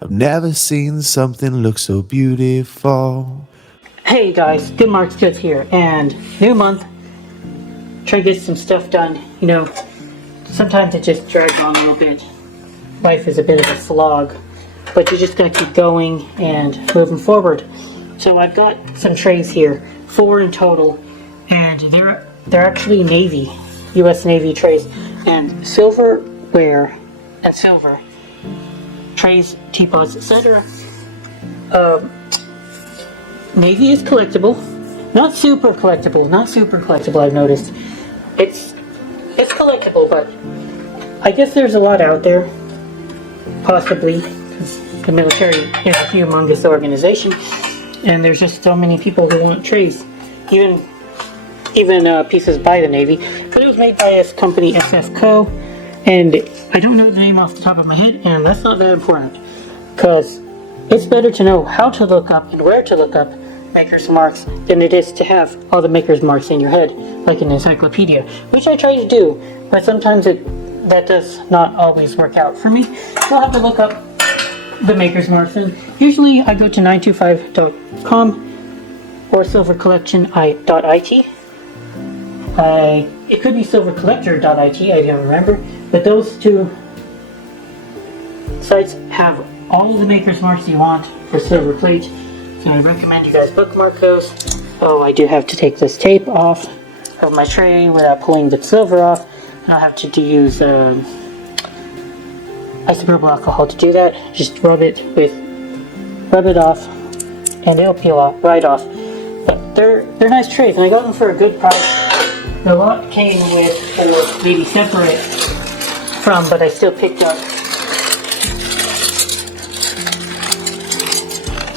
I've never seen something look so beautiful. Hey guys, Good Marks Goods here, and new month, try to get some stuff done. You know, sometimes it just drags on a little bit. Life is a bit of a slog, but you just gotta keep going and moving forward. So I've got some trays here, 4 in total, and they're actually Navy, U.S. Navy trays, and silverware and silver trays, teapots, etc. Navy is collectible, not super collectible. I've noticed it's collectible, but I guess there's a lot out there, possibly, because the military is a humongous organization, and there's just so many people who want trays, even pieces by the Navy. But it was made by this company SF Co, and I don't know the name off the top of my head, and that's not that important, because it's better to know how to look up and where to look up maker's marks than it is to have all the maker's marks in your head, like an encyclopedia, which I try to do, but sometimes that does not always work out for me. So I'll have to look up the maker's marks, and usually I go to 925.com or silvercollection.it. It could be silvercollector.it, I don't remember, but those two sites have all of the maker's marks you want for silver plate. So I recommend you guys bookmark those. Oh, I do have to take this tape off of my tray without pulling the silver off. I'll have to use isopropyl alcohol to do that. Just rub it off, and it'll peel off right off. But they're nice trays, and I got them for a good price. A lot came with, or maybe separate from, but I still picked up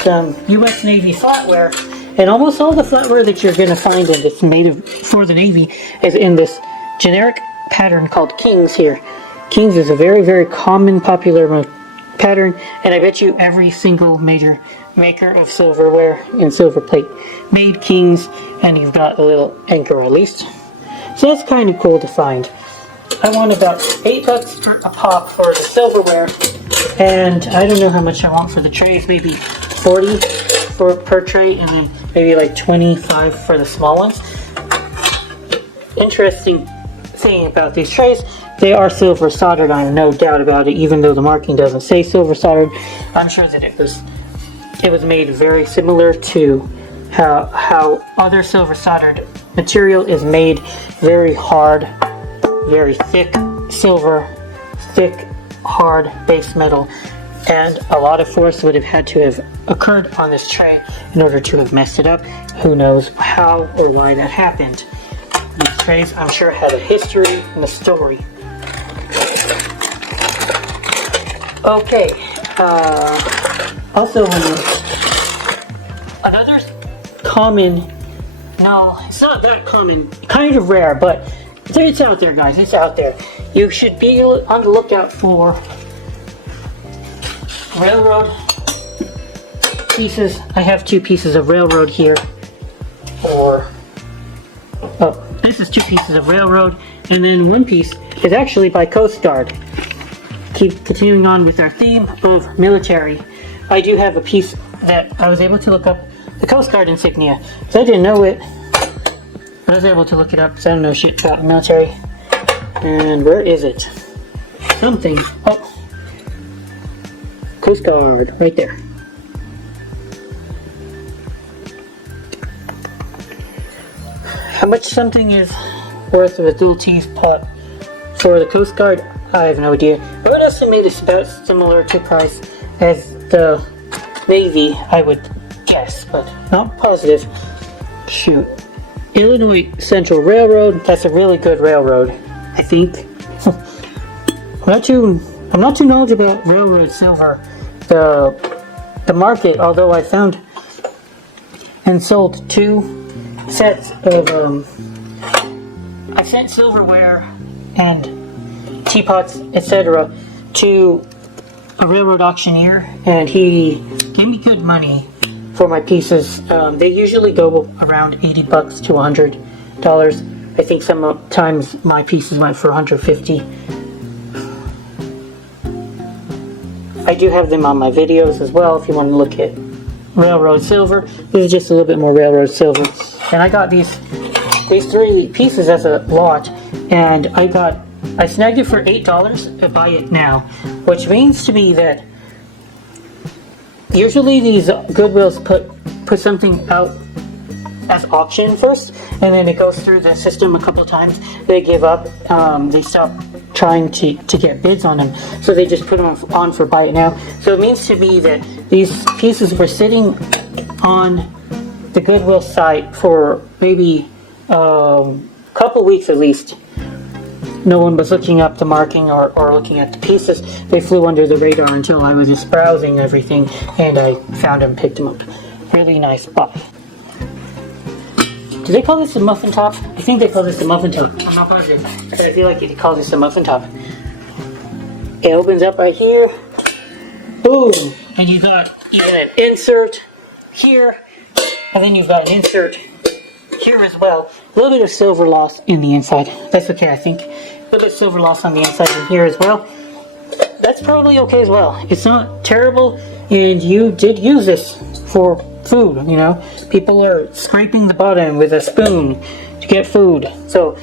some U.S. Navy flatware, and almost all the flatware that you're going to find in this made for the Navy is in this generic pattern called Kings here. Kings is a very, very common, popular pattern, and I bet you every single major maker of silverware and silver plate made Kings, and you've got a little anchor at least. So that's kind of cool to find. I want about $8 for a pop for the silverware, and I don't know how much I want for the trays, maybe 40 per tray, and then maybe like 25 for the small ones. Interesting thing about these trays, they are silver soldered iron, no doubt about it, even though the marking doesn't say silver soldered. I'm sure that it was made very similar to how other silver soldered material is made, very hard, very thick silver, thick, hard base metal, and a lot of force would have had to have occurred on this tray in order to have messed it up. Who knows how or why that happened. These trays, I'm sure, had a history and a story. Okay, also another common, no, it's not that common, kind of rare, but it's out there, guys, it's out there. You should be on the lookout for railroad pieces. I have 2 pieces of railroad here, this is 2 pieces of railroad, and then 1 piece is actually by Coast Guard. Keep continuing on with our theme of military. I do have a piece that I was able to look up, the Coast Guard insignia. So I didn't know it, but I was able to look it up because I don't know shit about the military. And where is it? Something. Oh, Coast Guard, right there. How much something is worth of a dual teapot for the Coast Guard? I have no idea. I would estimate it's about similar to price as the Navy, I would guess, but not positive. Shoot. Illinois Central Railroad, that's a really good railroad, I think. I'm not too knowledgeable about railroad silver. The market, although I found and sold 2 sets of I sent silverware and teapots, etc. to a railroad auctioneer, and he gave me good money for my pieces. They usually go around $80 to $100. I think sometimes my pieces went for $150. I do have them on my videos as well if you want to look at railroad silver. This is just a little bit more railroad silver. And I got these 3 pieces as a lot, and I snagged it for $8 to buy it now, which means to me that usually these Goodwills put something out as auction first, and then it goes through the system a couple times. They give up. They stop trying to get bids on them, so they just put them on for buy it now. So it means to me that these pieces were sitting on the Goodwill site for maybe couple weeks at least. No one was looking up the marking or looking at the pieces. They flew under the radar until I was just browsing everything, and I found them, picked them up. Really nice buy. Do they call this a muffin top? I think they call this a muffin top. I'm not positive, but I feel like they call this a muffin top. It opens up right here. Boom! And you got even an insert here, and then you've got an insert here as well. A little bit of silver loss in the inside. That's okay, I think. A little bit of silver loss on the inside and here as well. That's probably okay as well. It's not terrible, and you did use this for food, you know. People are scraping the bottom with a spoon to get food. So,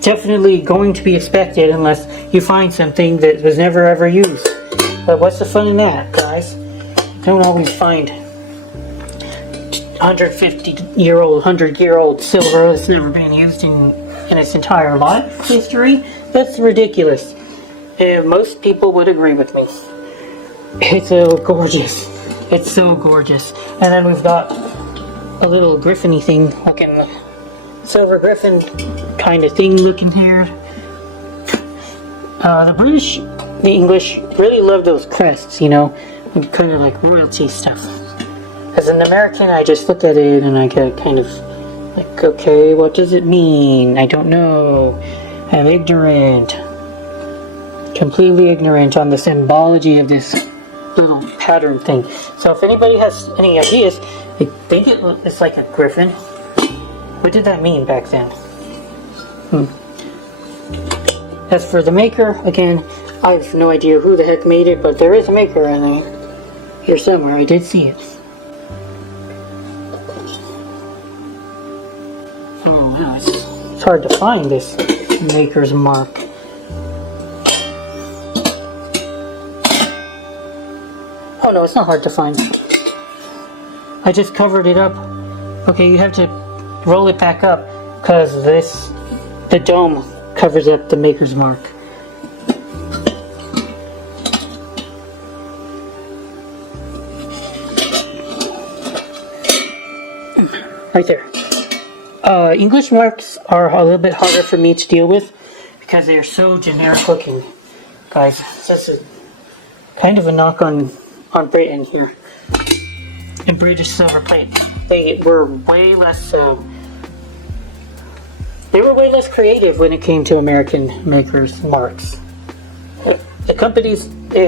definitely going to be expected unless you find something that was never ever used. But what's the fun in that, guys? Don't always find 150-year-old, 100-year-old silver that's never been used in its entire life history. That's ridiculous. And most people would agree with me. It's so gorgeous. It's so gorgeous. And then we've got a little griffin-y thing looking, silver griffin kind of thing looking here. The British, the English really love those crests, you know, kind of like royalty stuff. As an American, I just look at it and I get kind of like, okay, what does it mean? I don't know. I'm ignorant. Completely ignorant on the symbology of this little pattern thing. So if anybody has any ideas, I think it's like a griffin. What did that mean back then? As for the maker, again, I have no idea who the heck made it, but there is a maker in here somewhere. I did see it. Oh wow, it's hard to find this maker's mark. Oh no, it's not hard to find. I just covered it up. Okay, you have to roll it back up because the dome covers up the maker's mark. Right there. English marks are a little bit harder for me to deal with because they are so generic looking. Guys, this is kind of a knock on Britain here. And British silver plate. They were way less creative when it came to American makers' marks. The companies, they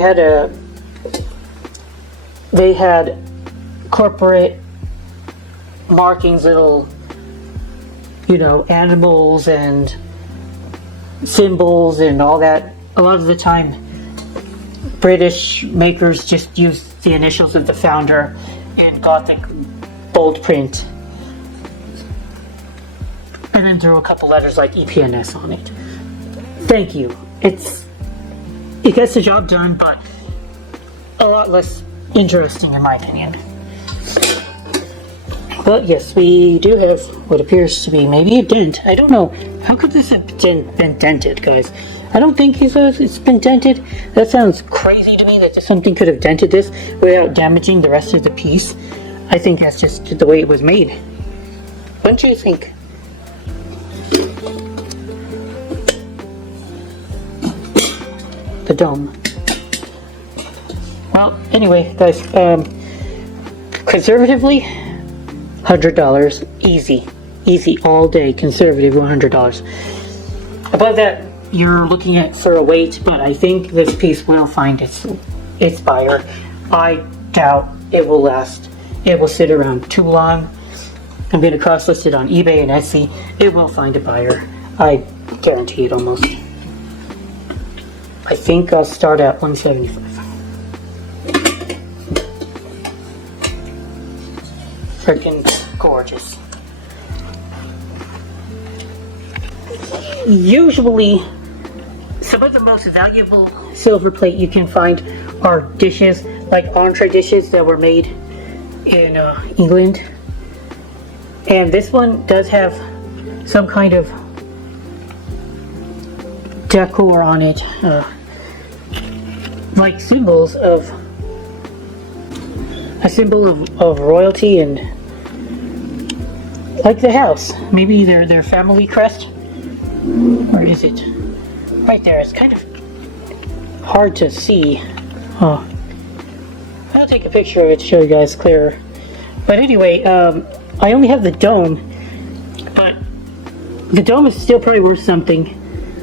had corporate markings, little, you know, animals and symbols and all that. A lot of the time, British makers just used the initials of the founder in Gothic bold print, and then threw a couple letters like EPNS on it. Thank you. It gets the job done, but a lot less interesting in my opinion. But yes, we do have what appears to be maybe a dent. I don't know. How could this have been dented, guys? I don't think it's been dented. That sounds crazy to me that something could have dented this without damaging the rest of the piece. I think that's just the way it was made. Wouldn't you think? The dome. Well, anyway, guys, conservatively, $100, easy all day, conservative $100. Above that, you're looking at for a wait, but I think this piece will find its buyer. I doubt it will last. It will sit around too long. I'm going to cross list it on eBay and Etsy. It will find a buyer. I guarantee it almost. I think I'll start at $175. freaking gorgeous. Usually, some of the most valuable silver plate you can find are dishes, like entree dishes that were made in England. And this one does have some kind of decor on it, like symbols of a symbol of royalty, and like the house, maybe their family crest. Where is it? Right there. It's kind of hard to see. Oh, I'll take a picture of it to show you guys clearer. But anyway, I only have the dome, but the dome is still probably worth something.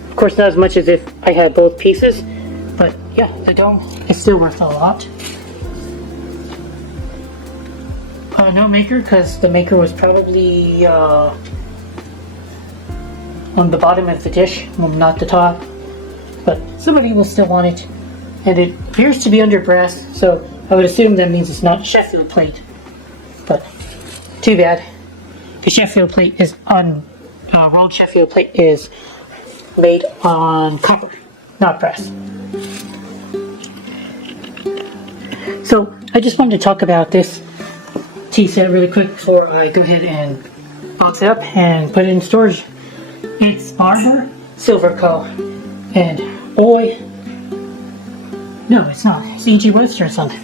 Of course, not as much as if I had both pieces, but yeah, the dome is still worth a lot. No maker, because the maker was probably on the bottom of the dish, not the top. But somebody will still want it, and it appears to be under brass, so I would assume that means it's not Sheffield plate. But too bad. The Sheffield plate is on rolled Sheffield plate is made on copper, not brass. So I just wanted to talk about this tea set really quick before I go ahead and box it up and put it in storage. It's Barber Silver Co. And boy, no, it's not. It's E.G. Webster or something.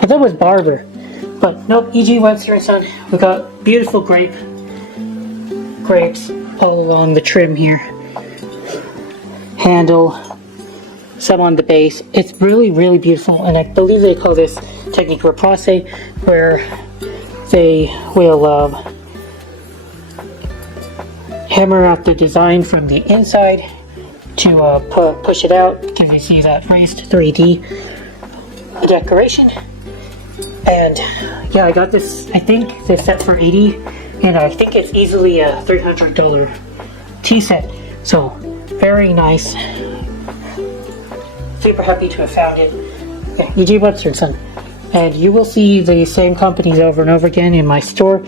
I thought it was Barber, but nope, E.G. Webster and Son. We got beautiful grapes all along the trim here. Handle, some on the base. It's really, really beautiful, and I believe they call this technique repousse, where they will hammer out the design from the inside to push it out, because you see that raised 3D decoration. And yeah, I got this, I think this set for $80, and I think it's easily a $300 tea set. So very nice. Super happy to have found it. Yeah, E.G. Webster & Son. And you will see the same companies over and over again in my store,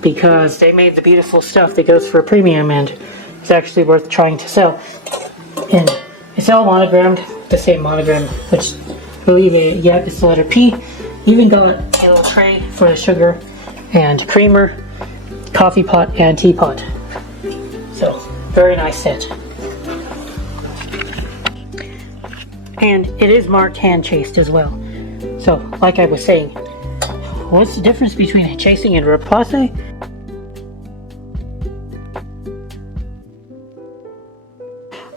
because they made the beautiful stuff that goes for a premium and it's actually worth trying to sell. And it's all monogrammed, the same monogram, which I believe it's the letter P. Even got a little tray for the sugar and creamer, coffee pot, and teapot. So, very nice set. And it is marked hand chased as well. So, like I was saying, what's the difference between chasing and repousse?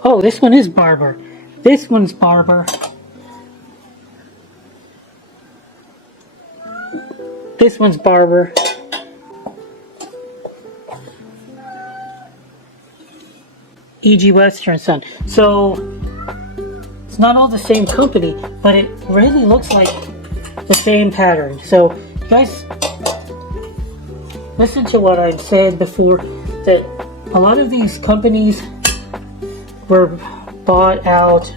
Oh, this one is Barber. This one's Barber. This one's Barber. E.G. Webster & Son. So, it's not all the same company, but it really looks like the same pattern. So, you guys listen to what I've said before, that a lot of these companies were bought out.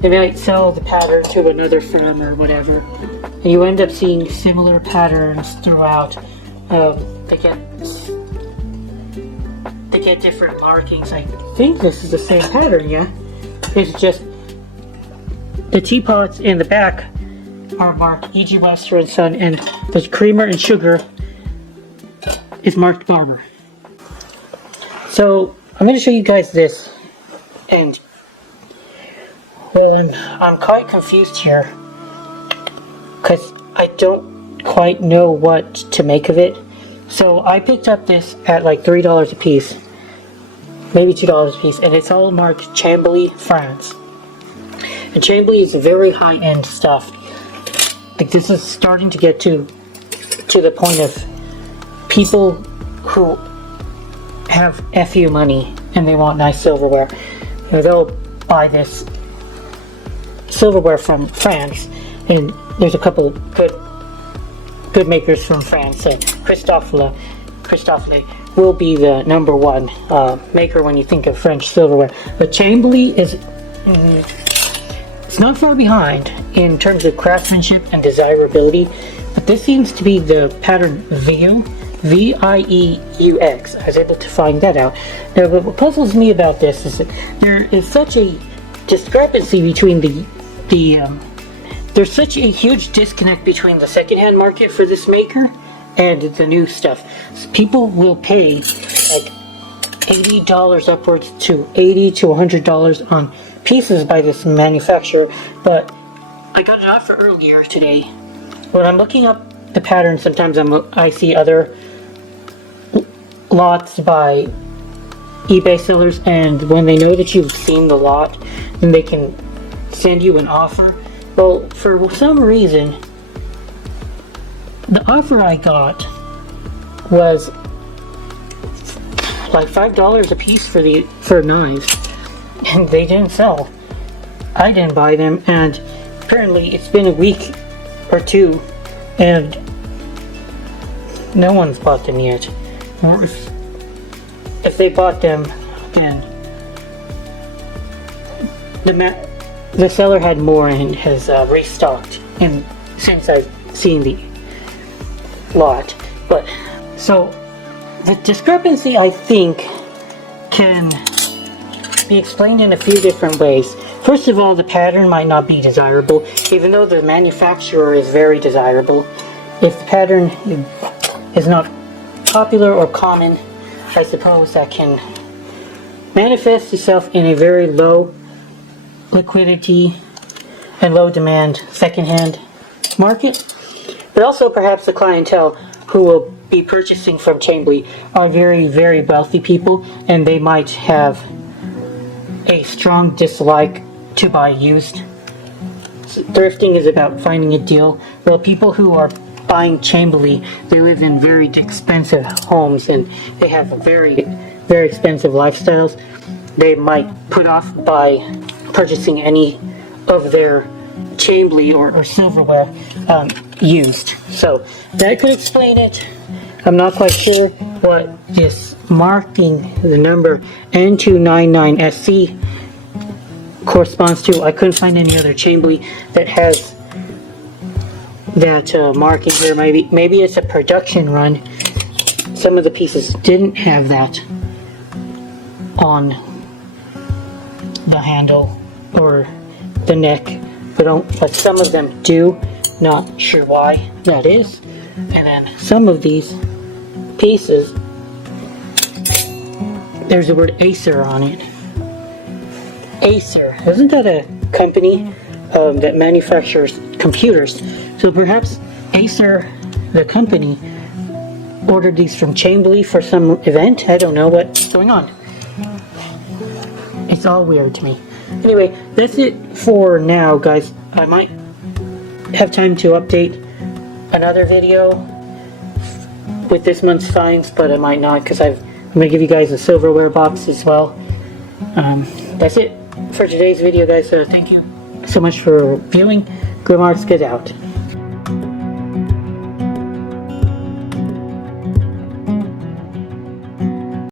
They might sell the pattern to another firm or whatever, and you end up seeing similar patterns throughout. They get different markings. I think this is the same pattern, yeah? It's just the teapots in the back are marked E.G. Webster & Son, and the creamer and sugar is marked Barber. So I'm going to show you guys this, and well, I'm quite confused here because I don't quite know what to make of it. So I picked up this at like $3 a piece, maybe $2 a piece, and it's all marked Chambly, France. And Chambly is very high-end stuff. Like, this is starting to get to the point of people who have FU money and they want nice silverware. You know, they'll buy this silverware from France, and there's a couple good makers from France. Christofle will be the number one maker when you think of French silverware. But Chambly is it's not far behind in terms of craftsmanship and desirability, But this seems to be the pattern Vieux, Vieux. I was able to find that out. Now, what puzzles me about this is that there is such a discrepancy between there's such a huge disconnect between the secondhand market for this maker and the new stuff. So people will pay like $80 upwards to $80 to $100 on pieces by this manufacturer, but I got an offer earlier today. When I'm looking up the pattern, sometimes I see other lots by eBay sellers, and when they know that you've seen the lot, then they can send you an offer. Well, for some reason, the offer I got was like $5 a piece for knives, and they didn't sell. I didn't buy them, and apparently it's been a week or two, and no one's bought them yet. Or if they bought them, then the seller had more and has restocked, and since I've seen the lot. But so the discrepancy, I think, can be explained in a few different ways. First of all, the pattern might not be desirable, even though the manufacturer is very desirable. If the pattern is not popular or common, I suppose that can manifest itself in a very low liquidity and low demand secondhand market. But also perhaps the clientele who will be purchasing from Chambly are very, very wealthy people, and they might have a strong dislike to buy used. Thrifting is about finding a deal. Well, people who are buying Chambly, they live in very expensive homes and they have very, very expensive lifestyles. They might put off by purchasing any of their Chambly or silverware used. So that could explain it. I'm not quite sure what this marking, the number N299SC, corresponds to. I couldn't find any other Chambly that has that marking here. Maybe it's a production run. Some of the pieces didn't have that on the handle or the neck, but some of them do. Not sure why that is. And then some of these pieces, there's the word Acer on it. Acer, isn't that a company that manufactures computers? So perhaps Acer, the company, ordered these from Chambly for some event. I don't know what's going on. It's all weird to me. Anyway, that's it for now, guys. I might have time to update another video with this month's finds, but I might not, because I'm going to give you guys a silverware box as well. That's it for today's video, guys. So thank you so much for viewing. Grimarks, get out.